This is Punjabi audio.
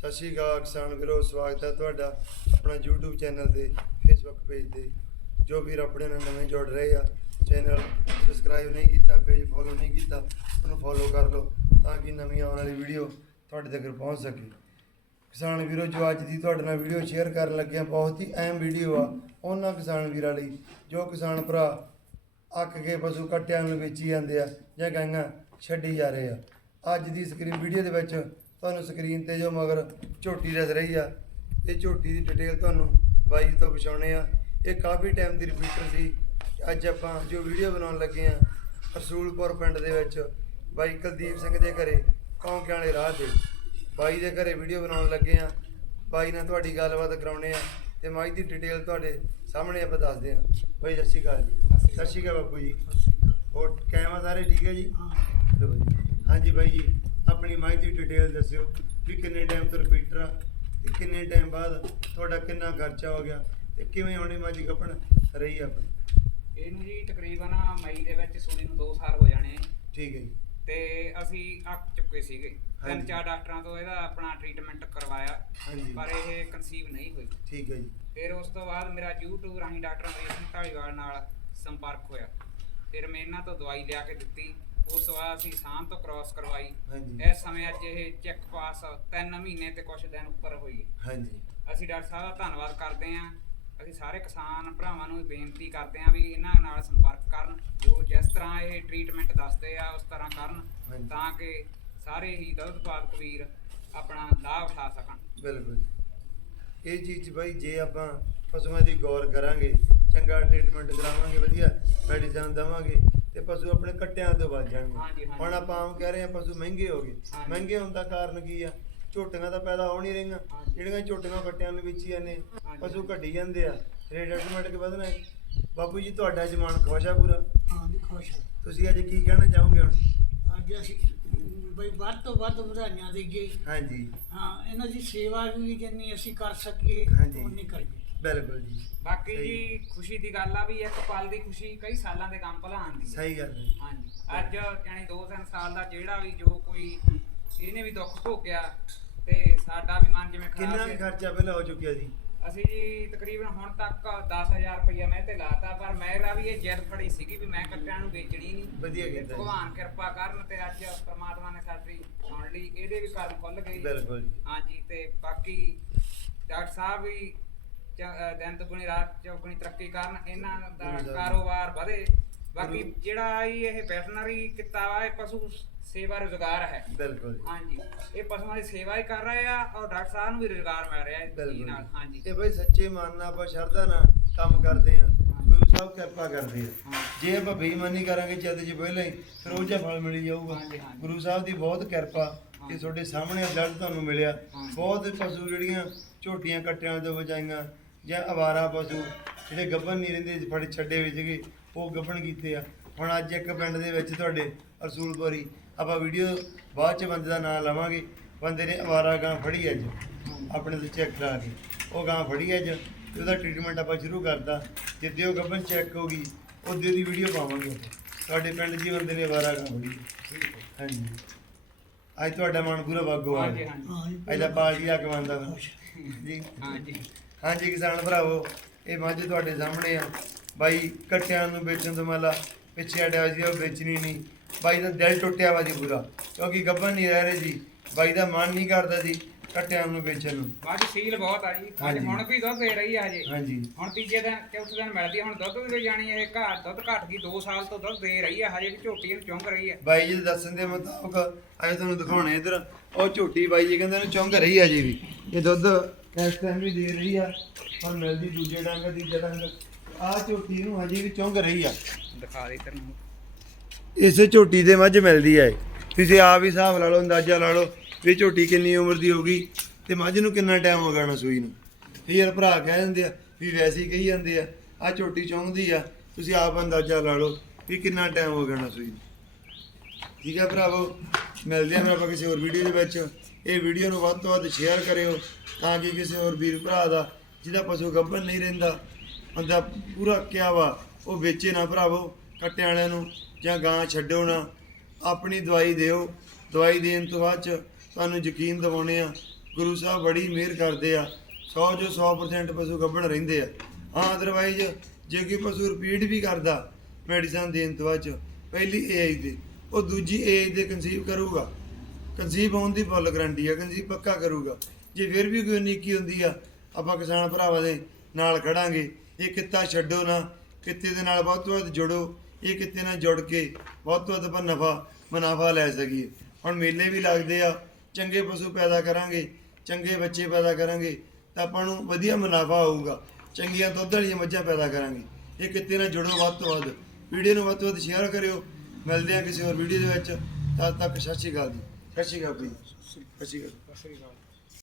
ਸਤਿ ਸ਼੍ਰੀ ਅਕਾਲ ਕਿਸਾਨ ਵੀਰੋ, ਸਵਾਗਤ ਹੈ ਤੁਹਾਡਾ ਆਪਣਾ YouTube ਚੈਨਲ ਤੇ, Facebook ਪੇਜ ਤੇ। ਜੋ ਵੀਰ ਆਪਣੇ ਨਾਲ ਨਵੇਂ ਜੁੜ ਰਹੇ ਆ, ਚੈਨਲ ਸਬਸਕ੍ਰਾਈਬ ਨਹੀਂ ਕੀਤਾ ਪੇਜ ਫੋਲੋ ਨਹੀਂ ਕੀਤਾ, ਉਹਨੂੰ ਫੋਲੋ ਕਰ ਲਓ ਤਾਂ ਕਿ ਨਵੀਂ ਆਉਣ ਵਾਲੀ ਵੀਡੀਓ ਤੁਹਾਡੇ ਤੱਕ ਪਹੁੰਚ ਸਕੇ। ਕਿਸਾਨ ਵੀਰੋ, ਜੋ ਅੱਜ ਦੀ ਤੁਹਾਡੇ ਨਾਲ ਵੀਡੀਓ ਸ਼ੇਅਰ ਕਰਨ ਲੱਗੇ ਹਾਂ ਬਹੁਤ ਹੀ ਅਹਿਮ ਵੀਡੀਓ ਆ ਉਹਨਾਂ ਕਿਸਾਨ ਵੀਰਾਂ ਲਈ, ਜੋ ਕਿਸਾਨ ਭਰਾ ਅੱਕ ਕੇ ਪਸ਼ੂ ਕੱਟਿਆਂ ਨੂੰ ਵੇਚੀ ਜਾਂਦੇ ਆ ਜਾਂ ਗਾਈਆਂ ਛੱਡੀ ਜਾ ਰਹੇ ਆ। ਅੱਜ ਦੀ ਸਕਰੀਨ ਵੀਡੀਓ ਦੇ ਵਿੱਚ ਤੁਹਾਨੂੰ ਸਕਰੀਨ ਤੇ ਜੋ ਮਗਰ ਝੋਟੀ ਦਿਸ ਰਹੀ ਆ ਇਹ ਝੋਟੀ ਦੀ ਡਿਟੇਲ ਤੁਹਾਨੂੰ ਬਾਈ ਤੋਂ ਪਛਾਉਣੇ ਆ। ਇਹ ਕਾਫੀ ਟਾਈਮ ਦੀ ਰਿਪੀਟਰ ਸੀ। ਅੱਜ ਆਪਾਂ ਜੋ ਵੀਡੀਓ ਬਣਾਉਣ ਲੱਗੇ ਆ ਰਸੂਲਪੁਰ ਪਿੰਡ ਦੇ ਵਿੱਚ ਬਾਈ ਕੁਲਦੀਪ ਸਿੰਘ ਦੇ ਘਰੇ ਕੌਂਕਿਆਂ ਵਾਲੇ ਰਾਹ ਤੇ। ਬਾਈ ਦੇ ਘਰੇ ਵੀਡੀਓ ਬਣਾਉਣ ਲੱਗੇ ਆ। ਬਾਈ ਨਾਲ ਤੁਹਾਡੀ ਗੱਲਬਾਤ ਕਰਾਉਣੇ ਆ ਤੇ ਮਾਈ ਦੀ ਡਿਟੇਲ ਤੁਹਾਡੇ ਸਾਹਮਣੇ ਆਪਾਂ ਦੱਸਦੇ ਆ। ਬਾਈ ਸਤਿ ਸ਼੍ਰੀ ਅਕਾਲ ਜੀ। ਸਤਿ ਸ਼੍ਰੀ ਅਕਾਲ ਬਾਪੂ ਜੀ। ਹੋਰ ਕਹਿਵਾ ਸਾਰੇ? ਠੀਕ ਹੈ। ਜੀ। ਹਾਂਜੀ ਬਾਈ ਜੀ। ਆਪਣੀ ਮਾਈ ਦੀ ਡਿਟੇਲ ਦੱਸਿਓ ਵੀ ਕਿੰਨੇ ਟਾਈਮ ਤੋਂ ਰਿਪੀਟਰ ਆ ਤੇ ਕਿੰਨੇ ਟਾਈਮ ਬਾਅਦ ਤੁਹਾਡਾ ਕਿੰਨਾ ਖਰਚਾ ਹੋ ਗਿਆ ਤੇ ਕਿਵੇਂ ਹੁਣੇ ਮਾਜੀ ਕੱਪਣ ਰਹੀ ਆਪਣੀ? ਇਹਨੂੰ ਜੀ ਤਕਰੀਬਨ ਮਈ ਦੇ ਵਿੱਚ ਸੂਰੀ ਨੂੰ 2 ਸਾਲ ਹੋ ਜਾਣੇ ਆ। ਠੀਕ ਹੈ ਜੀ। ਤੇ ਅਸੀਂ ਅੱਕ ਚੁੱਕੇ ਸੀਗੇ। ਤਿੰਨ ਹਾਂਜੀ। ਚਾਰ ਡਾਕਟਰਾਂ ਤੋਂ ਇਹਦਾ ਆਪਣਾ ਟ੍ਰੀਟਮੈਂਟ ਕਰਵਾਇਆ। ਹਾਂਜੀ। ਪਰ ਇਹ ਕਨਸੀਵ ਨਹੀਂ ਹੋਈ। ਠੀਕ ਹੈ ਜੀ। ਫਿਰ ਉਸ ਤੋਂ ਬਾਅਦ ਮੇਰਾ YouTube ਰਾਹੀਂ ਡਾਕਟਰ ਅਮਰੀਕ ਸਿੰਘ ਢਾਲੀਵਾਲ ਨਾਲ ਸੰਪਰਕ ਹੋਇਆ। ਫਿਰ ਮੈਂ ਇਹਨਾਂ ਤੋਂ ਦਵਾਈ ਲਿਆ ਕੇ ਦਿੱਤੀ। ਉਸ ਤੋਂ ਬਾਅਦ ਅਸੀਂ ਸਾਂਭ ਤੋਂ ਕ੍ਰਾਸ ਕਰਵਾਈ। ਹਾਂਜੀ। ਇਸ ਸਮੇਂ ਅੱਜ ਇਹ ਚੈੱਕ ਪਾਸ 3 ਮਹੀਨੇ ਤੇ ਕੁਝ ਦਿਨ ਉੱਪਰ ਹੋਈ ਹਾਂਜੀ। ਅਸੀਂ ਡਾਕਟਰ ਸਾਹਿਬ ਦਾ ਧੰਨਵਾਦ ਕਰਦੇ ਹਾਂ। ਅਸੀਂ ਸਾਰੇ ਕਿਸਾਨ ਭਰਾਵਾਂ ਨੂੰ ਬੇਨਤੀ ਕਰਦੇ ਹਾਂ ਵੀ ਇਹਨਾਂ ਨਾਲ ਸੰਪਰਕ ਕਰਨ ਜੋ ਜਿਸ ਤਰ੍ਹਾਂ ਇਹ ਟ੍ਰੀਟਮੈਂਟ ਦੱਸਦੇ ਆ ਉਸ ਤਰ੍ਹਾਂ ਕਰਨ। ਤਾਂ ਕਿ ਸਾਰੇ ਹੀ ਦੁੱਧ ਉਤਪਾਦਕ ਵੀਰ ਆਪਣਾ ਲਾਭ ਉਠਾ ਸਕਣ। ਬਿਲਕੁਲ ਇਹ ਚੀਜ਼ ਬਾਈ ਜੇ ਆਪਾਂ ਪਸ਼ੂਆਂ ਦੀ ਗੌਰ ਕਰਾਂਗੇ ਚੰਗਾ ਟ੍ਰੀਟਮੈਂਟ ਕਰਾਵਾਂਗੇ ਵਧੀਆ ਮੈਡੀਸਨ ਦੇਵਾਂਗੇ ਤੇ ਪਸ਼ੂ ਆਪਣੇ ਕੱਟਿਆਂ ਤੋਂ ਬਚ ਜਾਣਗੇ। ਹੁਣ ਆਪਾਂ ਆਮ ਕਹਿ ਰਹੇ ਆ ਪਸ਼ੂ ਮਹਿੰਗੇ ਹੋ ਗਏ। ਮਹਿੰਗੇ ਹੋਣ ਦਾ ਕਾਰਨ ਕੀ ਆ ਝੋਟੀਆਂ ਤਾਂ ਪੈਦਾ ਹੋ ਨਹੀਂ ਰਹੀਆਂ। ਜਿਹੜੀਆਂ ਝੋਟੀਆਂ ਕੱਟਿਆਂ ਨੂੰ ਵੇਚੀ ਜਾਂਦੇ। ਪਸ਼ੂ ਘਟੀ ਜਾਂਦੇ ਆ ਰੇਟ ਆਟੋਮੈਟਿਕ ਵਧਣਾ ਹੈ ਬਾਪੂ ਜੀ ਤੁਹਾਡਾ ਜਮਾਨ ਖੁਸ਼ ਆ ਪੂਰਾ ਹਾਂ ਜੀ ਖੁਸ਼ ਹਾਂ। ਤੁਸੀਂ ਅੱਜ ਕੀ ਕਹਿਣਾ ਚਾਹੋਗੇ ਹੁਣ ਅੱਜ ਅਸੀਂ ਬਈ ਵੱਧ ਤੋਂ ਵੱਧ ਵਧਾਈਆਂ ਦੇਈਏ ਹਾਂਜੀ ਹਾਂ ਇਹਨਾਂ ਦੀ ਸੇਵਾ ਵੀ ਜਿੰਨੀ ਅਸੀਂ ਕਰ ਸਕੀਏ। ਉਨੀ ਕਰੀਏ ਬਿਲਕੁਲ ਜੀ ਬਾਕੀ। ਜੀ ਖੁਸ਼ੀ ਦੀ ਗੱਲ ਆ ਵੀ ਇੱਕ ਪਲ ਦੀ ਖੁਸ਼ੀ ਕਈ ਸਾਲਾਂ ਦੇ ਕੰਮ ਭੁਲਾਉਣ ਦੀ ਹੈ। ਸਹੀ ਗੱਲ ਹੈ ਜੀ। ਹਾਂਜੀ ਅੱਜ ਯਾਨੀ 2-3 ਸਾਲ ਦਾ ਜਿਹੜਾ ਵੀ ਜੋ ਕੋਈ ਇਹਨੇ ਵੀ ਦੁੱਖ ਭੋਗਿਆ ਤੇ ਸਾਡਾ ਵੀ ਮਨ ਜਿਵੇਂ ਕਿੰਨਾ ਖਰਾਬ ਸੀ ਖਰਚਾ ਪਹਿਲਾਂ ਹੋ ਚੁੱਕਿਆ ਜੀ ਅਸੀਂ ਜੀ ਤਕਰੀਬਨ ਹੁਣ ਤੱਕ 10000 ਰੁਪਇਆ ਮੈਂ ਤੇ ਲਾਤਾ ਪਰ ਮੇਰਾ ਵੀ ਇਹ ਜਿੱਦ ਫੜੀ ਸੀਗੀ ਵੀ ਮੈਂ ਕੱਟਿਆਂ ਨੂੰ ਵੇਚਣੀ ਨਹੀਂ ਵਧੀਆ ਕੀਤਾ ਜੀ। ਭਗਵਾਨ ਕਿਰਪਾ ਕਰਨ ਤੇ ਅੱਜ ਪ੍ਰਮਾਤਮਾ ਨੇ ਸਾਡੀ ਸੁਣ ਲਈ ਇਹਦੇ ਵੀ ਕਰਮ ਖੁੱਲ ਗਏ ਬਿਲਕੁਲ ਜੀ ਹਾਂਜੀ ਤੇ ਬਾਕੀ ਡਾਕਟਰ ਸਾਹਿਬ ਵੀ ਦਿਨ ਦੁਗਣੀ ਰਾਤ ਚੌਗਣੀ ਤਰੱਕੀ ਕਰਨ ਇਹਨਾਂ ਦਾ। ਕਾਰੋਬਾਰ ਵਧੇ ਬਾਕੀ। ਜਿਹੜਾ ਇਹ ਇਹ ਵੈਟਰਨਰੀ ਕਿੱਤਾ ਵਾ ਇਹ ਪਸ਼ੂ ਸੇਵਾ ਰੁਜ਼ਗਾਰ ਹੈ ਬਿਲਕੁਲ। ਹਾਂਜੀ ਇਹ ਪਸ਼ੂਆਂ ਦੀ ਸੇਵਾ ਹੀ ਕਰ ਰਹੇ ਆ ਔਰ ਡਾਕਟਰ ਸਾਹਿਬ ਨੂੰ ਵੀ ਰੁਜ਼ਗਾਰ ਮਿਲ ਰਿਹਾ ਇਸ ਨਾਲ ਹਾਂਜੀ ਇਹ ਬਈ ਸੱਚੇ ਮਨ ਨਾਲ ਆਪਾਂ ਸ਼ਰਧਾ ਨਾਲ ਕੰਮ ਕਰਦੇ ਆ ਗੁਰੂ ਸਾਹਿਬ ਕਿਰਪਾ ਕਰਦੇ ਆ। ਜੇ ਆਪਾਂ ਬੇਈਮਾਨੀ ਕਰਾਂਗੇ ਜਦ ਜੀ ਪਹਿਲਾਂ ਹੀ ਫਿਰ ਉਹ ਜਿਹਾ ਫਲ ਮਿਲੀ ਜਾਊਗਾ। ਗੁਰੂ ਸਾਹਿਬ ਦੀ ਬਹੁਤ ਕਿਰਪਾ ਕਿ ਹਾਂ। ਤੁਹਾਡੇ ਸਾਹਮਣੇ ਰਿਜ਼ਲਟ ਤੁਹਾਨੂੰ ਮਿਲਿਆ। ਬਹੁਤ ਪਸ਼ੂ ਜਿਹੜੀਆਂ ਝੋਟੀਆਂ ਕੱਟਿਆਂ ਤੋਂ ਬਚਾਈਆਂ ਜਾਂ ਅਵਾਰਾ ਪਸ਼ੂ ਜਿਹੜੇ ਗੱਭਣ ਨਹੀਂ ਰਹਿੰਦੇ ਫੜ ਛੱਡੇ ਵਿੱਚ ਸੀਗੇ ਉਹ ਗੱਭਣ ਕੀਤੇ ਆ। ਹੁਣ ਅੱਜ ਇੱਕ ਪਿੰਡ ਦੇ ਵਿੱਚ ਤੁਹਾਡੇ ਰਸੂਲਪੁਰੀ ਆਪਾਂ ਵੀਡੀਓ ਬਾਅਦ ਚ ਬੰਦੇ ਦਾ ਨਾਮ ਲਵਾਂਗੇ। ਬੰਦੇ ਨੇ ਅਵਾਰਾ ਗਾਂ ਫੜੀ ਅੱਜ। ਆਪਣੇ ਤੋਂ ਚੈੱਕ ਕਰਾ ਕੇ। ਉਹ ਗਾਂ ਫੜੀ ਅੱਜ ਤੇ ਉਹਦਾ ਟ੍ਰੀਟਮੈਂਟ ਆਪਾਂ ਸ਼ੁਰੂ ਕਰਤਾ। ਜਿੱਦੇ ਉਹ ਗੱਭਣ ਚੈੱਕ ਹੋ ਗਈ ਉਹਦੇ ਦੀ ਵੀਡੀਓ ਪਾਵਾਂਗੇ। ਸਾਡੇ ਪਿੰਡ ਜੀ ਬੰਦੇ ਨੇ ਅਵਾਰਾ ਗਾਂ ਫੜੀ। ਹਾਂਜੀ। ਅੱਜ ਤੁਹਾਡਾ ਮਨ ਪੂਰਾ ਵਾਗੋ ਆ ਹਾਂਜੀ ਹਾਂਜੀ। ਅੱਜ ਦਾ ਪਾਲਜੀ ਆ ਕੇ ਮੰਨਦਾ। ਜੀ। ਹਾਂਜੀ। ਹਾਂਜੀ ਕਿਸਾਨ ਭਰਾਵੋ, ਇਹ ਮੱਝ ਤੁਹਾਡੇ ਸਾਹਮਣੇ ਆ। ਬਾਈ ਕੱਟਿਆਂ ਨੂੰ ਵੇਚਣ ਤੋਂ ਮਤਲਬ ਪਿੱਛੇ ਹਟਿਆ ਸੀ ਉਹ ਵੇਚਣੀ ਨਹੀਂ। ਬਾਈ ਦਾ ਦਿਲ ਟੁੱਟਿਆ ਵਾ ਜੀ ਪੂਰਾ, ਕਿਉਂਕਿ ਗੱਭਣ ਨਹੀਂ ਰਹਿ ਰਹੇ ਸੀ ਬਾਈ ਦਾ ਮਨ ਨਹੀਂ ਕਰਦਾ ਸੀ ਕੱਟਿਆਂ ਨੂੰ ਵੇਚਣ ਨੂੰ। ਬਾਕੀ ਸੀਲ ਬਹੁਤ ਆ ਜੀ। ਅੱਜ ਹਾਂਜੀ। ਹੁਣ ਵੀ ਦੁੱਧ ਦੇ ਰਹੀ ਆ ਹਜੇ। ਹਾਂਜੀ। ਹੁਣ ਤੀਜੇ ਦਿਨ ਚੌਥੇ ਦਿਨ ਮਿਲਦੀ ਆ, ਹੁਣ ਦੁੱਧ ਦੇ ਜਾਣੀ ਇਹ ਘਾਟ ਦੁੱਧ ਘਟ ਗਈ 2 ਸਾਲ ਤੋਂ ਦੁੱਧ ਦੇ ਰਹੀ ਆ ਹਜੇ ਵੀ ਝੋਟੀ ਨੂੰ ਚੁੰਗ ਰਹੀ ਆ। ਬਾਈ ਜੀ ਦੇ ਦੱਸਣ ਦੇ ਮੁਤਾਬਕ ਅੱਜ ਤੁਹਾਨੂੰ ਦਿਖਾਉਣੇ ਇਧਰ ਉਹ ਝੋਟੀ ਬਾਈ ਜੀ ਕਹਿੰਦੇ ਨੇ ਚੁੰਗ ਰਹੀ ਆ ਜੀ ਵੀ। ਇਹ ਦੁੱਧ ਇਸ ਟਾਈਮ ਵੀ ਦੇ ਰਹੀ ਆ ਹੁਣ ਮਿਲਦੀ ਦੂਜੇ ਡੰਗ ਤੀਜੇ ਡੰਗ। ਆ ਝੋਟੀ ਨੂੰ ਹਜੇ ਵੀ ਚੁੰਗ ਰਹੀ ਆ। ਦਿਖਾ ਦੇ ਤੈਨੂੰ ਇਸੇ ਝੋਟੀ ਦੇ ਮੱਝ ਮਿਲਦੀ ਹੈ ਤੁਸੀਂ ਆਪ ਹੀ ਹਿਸਾਬ ਲਾ ਲਓ ਅੰਦਾਜ਼ਾ ਲਾ ਲਓ ਵੀ ਝੋਟੀ ਕਿੰਨੀ ਉਮਰ ਦੀ ਹੋ ਗਈ ਤੇ ਮੱਝ ਨੂੰ ਕਿੰਨਾ ਟਾਈਮ ਹੋ ਗਿਆ ਸੂਈ ਨੂੰ? ਫਿਰ ਭਰਾ ਕਹਿ ਦਿੰਦੇ ਆ ਵੀ ਵੈਸੇ ਹੀ ਕਹੀ ਜਾਂਦੇ ਆ ਆ ਝੋਟੀ ਚੌਂਕਦੀ ਆ, ਤੁਸੀਂ ਆਪ ਅੰਦਾਜ਼ਾ ਲਾ ਲਓ ਵੀ ਕਿੰਨਾ ਟਾਈਮ ਹੋ ਗਿਆ ਸੂਈ ਨੂੰ? ਠੀਕ ਹੈ ਭਰਾਵੋ, ਮਿਲਦੇ ਆ ਫਿਰ ਆਪਾਂ ਕਿਸੇ ਹੋਰ ਵੀਡੀਓ ਦੇ ਵਿੱਚ। ਇਹ ਵੀਡੀਓ ਨੂੰ ਵੱਧ ਤੋਂ ਵੱਧ ਸ਼ੇਅਰ ਕਰਿਓ ਤਾਂ ਕਿ ਕਿਸੇ ਹੋਰ ਵੀਰ ਭਰਾ ਦਾ, ਜਿਹਦਾ ਪਸ਼ੂ ਗੱਭਰ ਨਹੀਂ ਰਹਿੰਦਾ, ਬੰਦਾ ਪੂਰਾ ਕਿਆ ਵਾ ਉਹ ਵੇਚੇ ਨਾ ਭਰਾਵੋ, ਕੱਟਿਆਂ ਵਾਲਿਆਂ ਨੂੰ ਜਾਂ ਗਾਂ ਛੱਡੋ ਨਾ। ਆਪਣੀ ਦਵਾਈ ਦਿਓ, ਦਵਾਈ ਦੇਣ ਤੋਂ ਬਾਅਦ ਚ ਤੁਹਾਨੂੰ ਯਕੀਨ ਦਿਵਾਉਣੇ ਆ, ਗੁਰੂ ਸਾਹਿਬ ਬੜੀ ਮਿਹਰ ਕਰਦੇ ਆ 100 ਜੋ 100% ਪਸ਼ੂ ਗੱਭਣ ਰਹਿੰਦੇ ਆ। ਹਾਂ ਅਦਰਵਾਈਜ਼ ਜੇ ਕੋਈ ਪਸ਼ੂ ਰਿਪੀਟ ਵੀ ਕਰਦਾ ਮੈਡੀਸਨ ਦੇਣ ਤੋਂ ਬਾਅਦ ਚ, ਪਹਿਲੀ ਏਜ ਦੇ, ਉਹ ਦੂਜੀ ਏਜ ਦੇ ਕਨਸੀਵ ਕਰੂਗਾ। ਕਨਸੀਵ ਹੋਣ ਦੀ ਫੁੱਲ ਗਰੰਟੀ ਆ ਕਨਸੀਵ ਪੱਕਾ ਕਰੂਗਾ। ਜੇ ਫਿਰ ਵੀ ਕੋਈ ਨੀਕੀ ਹੁੰਦੀ ਆ, ਆਪਾਂ ਕਿਸਾਨ ਭਰਾਵਾਂ ਦੇ ਨਾਲ ਖੜਾਂਗੇ। ਇਹ ਕਿੱਤਾ ਛੱਡੋ ਨਾ, ਕਿੱਤੇ ਦੇ ਨਾਲ ਵੱਧ ਤੋਂ ਵੱਧ ਜੁੜੋ, ਇਹ ਕਿੱਤੇ ਨਾਲ ਜੁੜ ਕੇ ਬਹੁਤ ਤੋਂ ਵੱਧ ਆਪਾਂ ਨਫਾ, ਮੁਨਾਫਾ ਲੈ ਸਕੀਏ। ਹੁਣ ਮੇਲੇ ਵੀ ਲੱਗਦੇ ਆ ਚੰਗੇ ਪਸ਼ੂ ਪੈਦਾ ਕਰਾਂਗੇ ਚੰਗੇ ਬੱਚੇ ਪੈਦਾ ਕਰਾਂਗੇ ਤਾਂ ਆਪਾਂ ਨੂੰ ਵਧੀਆ ਮੁਨਾਫਾ ਹੋਊਗਾ। ਚੰਗੀਆਂ ਦੁੱਧ ਵਾਲੀਆਂ ਮੱਝਾਂ ਪੈਦਾ ਕਰਾਂਗੇ। ਇਹ ਕਿੱਤੇ ਨਾਲ ਜੁੜੋ ਵੱਧ ਤੋਂ ਵੱਧ। ਵੀਡੀਓ ਨੂੰ ਵੱਧ ਤੋਂ ਵੱਧ ਸ਼ੇਅਰ ਕਰਿਓ। ਮਿਲਦੇ ਆ ਕਿਸੇ ਹੋਰ ਵੀਡੀਓ ਦੇ ਵਿੱਚ। ਤਦ ਤੱਕ ਸਤਿ ਸ਼੍ਰੀ ਅਕਾਲ ਜੀ। ਸਤਿ ਸ਼੍ਰੀ ਅਕਾਲ ਜੀ। ਸਤਿ ਸ੍ਰੀ ਅਕਾਲ।